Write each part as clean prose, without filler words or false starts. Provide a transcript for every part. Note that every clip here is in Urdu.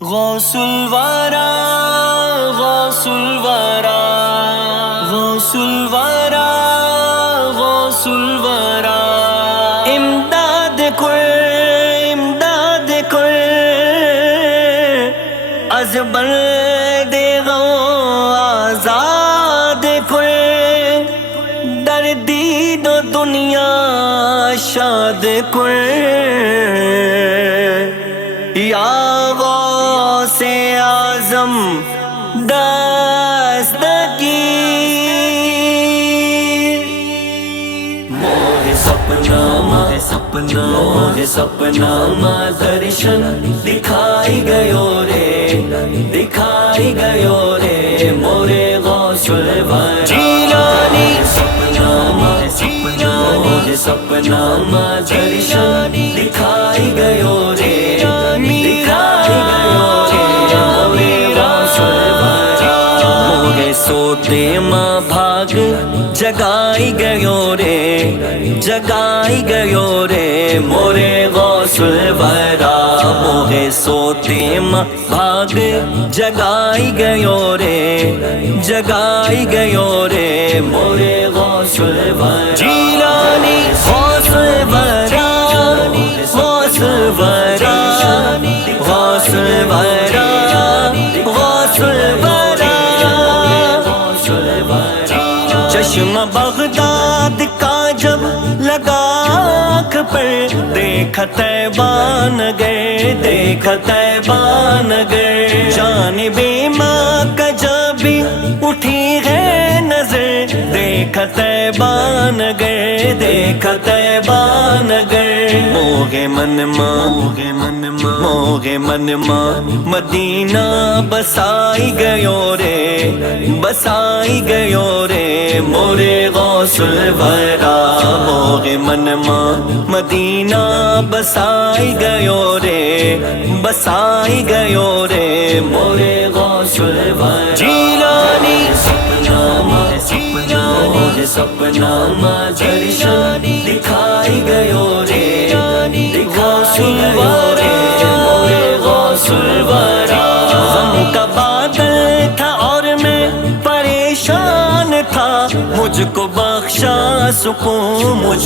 غوث الورا غوث الورا غوث الورا غوث الورا امداد کن از بند غو آزاد کن در دید و دنیا شاد کن یا غوث اعظم دستگیر مور سپنا ماں درشن دکھائی گیو رے مورے غوث الورا جیلانی سپنا ماں درشن دکھائی گیو رے سوتے ماں بھاگ جگائی گیو رے مورے غوث الورا موہے سوتے ماں بھاگ جگائی گیو رے مورے غوث الورا جیلانی غوث الورا غوث الورا غوث الورا غوث الورا چشم بغداد کا جب لگا آنکھ پر دیکھا طیبان گئے جانب مکہ جب اٹھی ہے نظر دیکھا طیبان گئے موغے من ماں مدینہ بسائی گیو رے مورے غوث الورا موغے من ماں مدینہ بسائی گیو رے مورے غوث الورا جیلانی سپنا ماں درشن دکھائی گیو رے غوث الورا مورے غوث الورا غم کا بادل تھا اور میں پریشان تھا مجھ کو بخشا سکون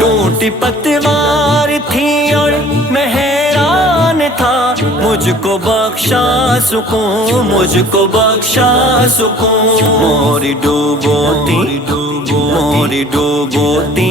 ٹوٹی پتوار تھی اور میں حیران تھا مجھ کو بخشا سکون موری ڈوبوتی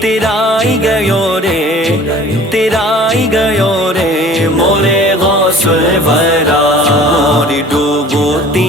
تیرائی گیو رے مورے غوث الورا موری ڈوبوتی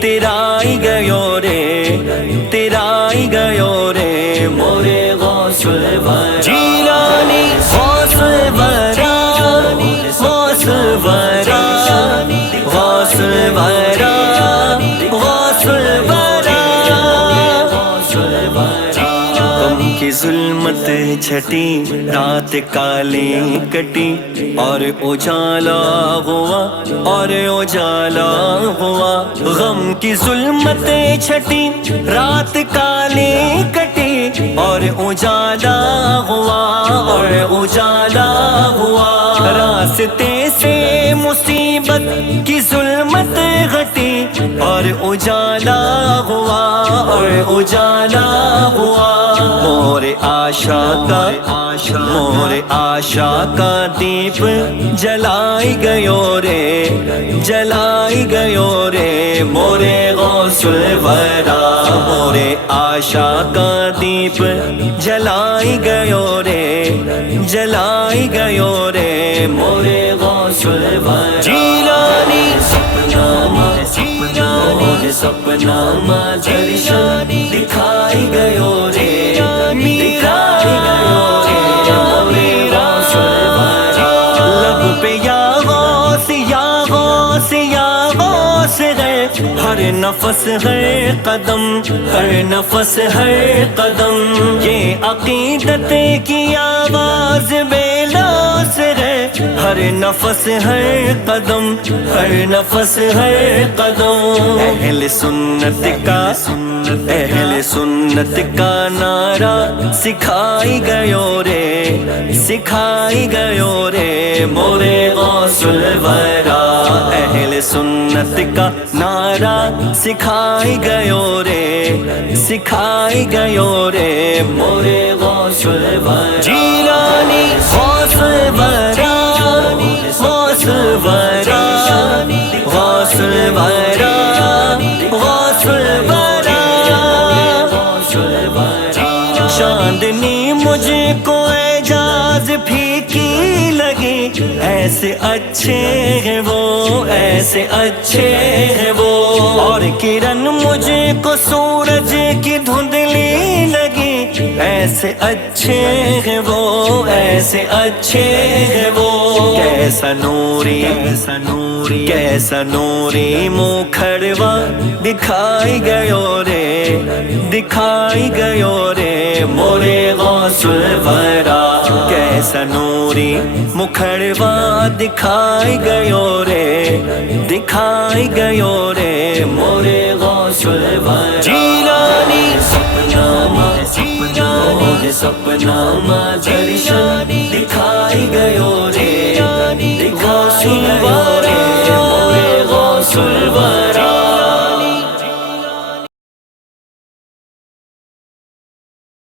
تیرائی گیو رے مورے غوث الورا جیلانی غوث الورا غوث الورا غوث الورا غوث الورا غم کی ظلمت چھٹی رات کالی کٹی اور اجالا ہوا غم کی ظلمت چھٹی رات کالی کٹی اور اجالا ہوا راستے سے مصیبت کی ظلمت گھٹی اور اجالا ہوا مور آشا کا دیپ جلائی گیو رے مورے غوث الورا مور آشا کا دیپ جلائی گیو رے مورے غوث الورا جیلانی سپنا ماں درشن دکھائی گیو رے لب پہ یا غوث ہے ہر نفس ہے قدم یہ عقیدت کی آواز بے لوث ہے ہر نفس ہر قدم، ہر نفس ہر قدم اہل سنت کا، اہل سنت کا نعرہ سکھائی گیو رے، سکھائی گیو رے مورے غوث الورا، اہل سنت کا نعرہ سکھائی گیو رے، سکھائی گیو رے مورے غوث الورا، جیلانی غوث الورا، غوث الورا، غوث الورا، غوث الورا، چاندنی مجھ کو اعجاز پھیکی لگی، ایسے اچھے ہیں وہ، ایسے اچھے ہیں وہ، اور کرن مجھ کو سورج کی دھندلی لگی، ایسے اچھے ہیں وہ، ایسے اچھے ہیں وہ، کیسا نوری، کیسا نوری، کیسا نوری مکھڑوا دکھائی گیو رے، دکھائی گیو رے مورے غوث الورا، کیسا نوری مکھڑوا دکھائی گیو رے، دکھائی گیو رے مورے غوث الورا، جیلانی سپنا سپنا درشن دکھائی گیو رے، دکھائی گیو رے مورے غوث الورا۔